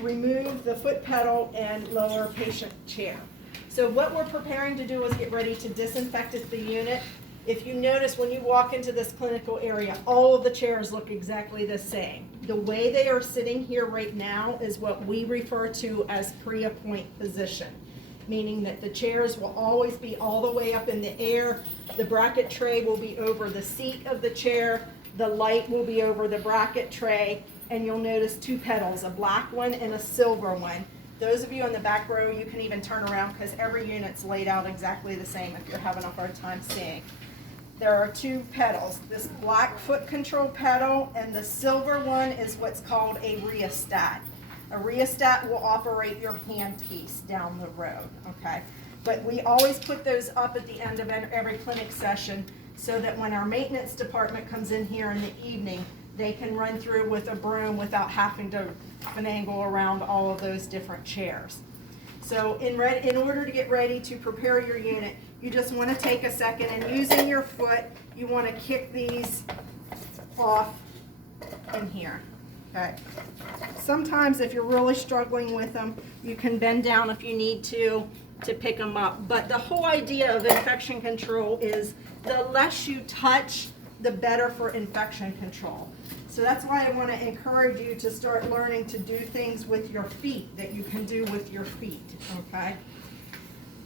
remove the foot pedal and lower patient chair. So what we're preparing to do is get ready to disinfect the unit. If you notice when you walk into this clinical area, all of the chairs look exactly the same. The way they are sitting here right now is what we refer to as pre-appoint position, meaning that the chairs will always be all the way up in the air. The bracket tray will be over the seat of the chair. The light will be over the bracket tray, and you'll notice two pedals, a black one and a silver one. Those of you in the back row, you can even turn around because every unit's laid out exactly the same if you're having a hard time seeing. There are two pedals, this black foot control pedal and the silver one is what's called a rheostat. A rheostat will operate your handpiece down the road, okay? But we always put those up at the end of every clinic session so that when our maintenance department comes in here in the evening, they can run through with a broom without having to finagle around all of those different chairs. So in order to get ready to prepare your unit, you just want to take a second and using your foot, you want to kick these off in here. Okay. Sometimes if you're really struggling with them, you can bend down if you need to pick them up. But the whole idea of infection control is the less you touch, the better for infection control. So that's why I want to encourage you to start learning to do things with your feet that you can do with your feet, okay?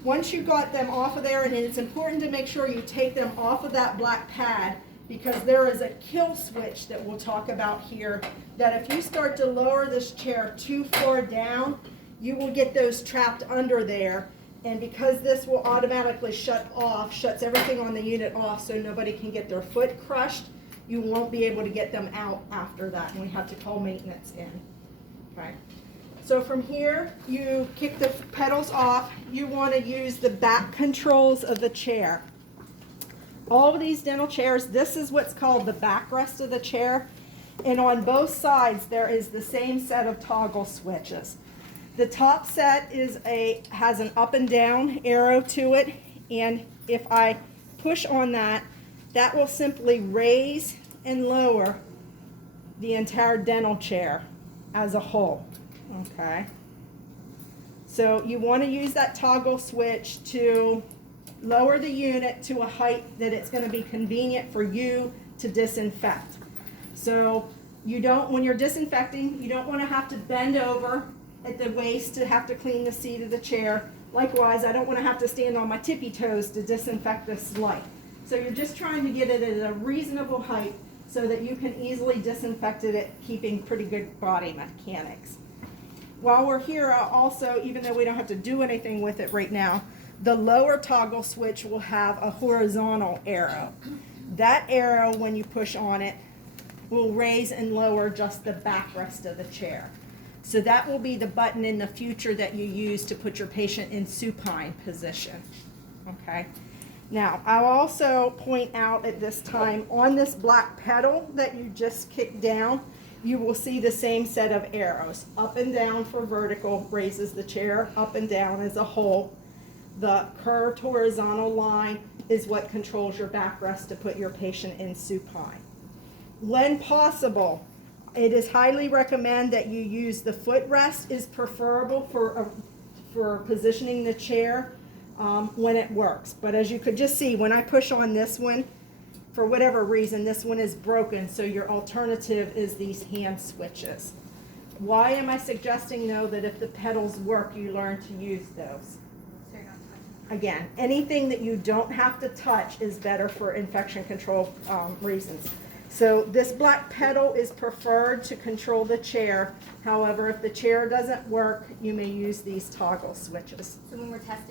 Once you got them off of there, and it's important to make sure you take them off of that black pad because there is a kill switch that we'll talk about here that if you start to lower this chair too far down, you will get those trapped under there. And because this will automatically shuts everything on the unit off so nobody can get their foot crushed, you won't be able to get them out after that, and we have to call maintenance in. Okay. So from here, you kick the pedals off. You want to use the back controls of the chair. All of these dental chairs, this is what's called the backrest of the chair, and on both sides there is the same set of toggle switches. The top set has an up and down arrow to it, and if I push on that, that will simply raise and lower the entire dental chair as a whole, okay? So you want to use that toggle switch to lower the unit to a height that it's going to be convenient for you to disinfect. So you don't, when you're disinfecting, you don't want to have to bend over at the waist to have to clean the seat of the chair. Likewise, I don't want to have to stand on my tippy toes to disinfect this light. So you're just trying to get it at a reasonable height so that you can easily disinfect it, keeping pretty good body mechanics. While we're here, also, even though we don't have to do anything with it right now, the lower toggle switch will have a horizontal arrow. That arrow, when you push on it, will raise and lower just the backrest of the chair. So that will be the button in the future that you use to put your patient in supine position, okay? Now, I'll also point out at this time, on this black pedal that you just kicked down, you will see the same set of arrows. Up and down for vertical raises the chair, up and down as a whole. The curved horizontal line is what controls your backrest to put your patient in supine. When possible, it is highly recommended that you use the footrest is preferable for positioning the chair when it works. But as you could just see, when I push on this one, for whatever reason, this one is broken, so your alternative is these hand switches. Why am I suggesting, though, that if the pedals work, you learn to use those? So you're not touching. Again, anything that you don't have to touch is better for infection control reasons. So this black pedal is preferred to control the chair. However, if the chair doesn't work, you may use these toggle switches. So when we're testing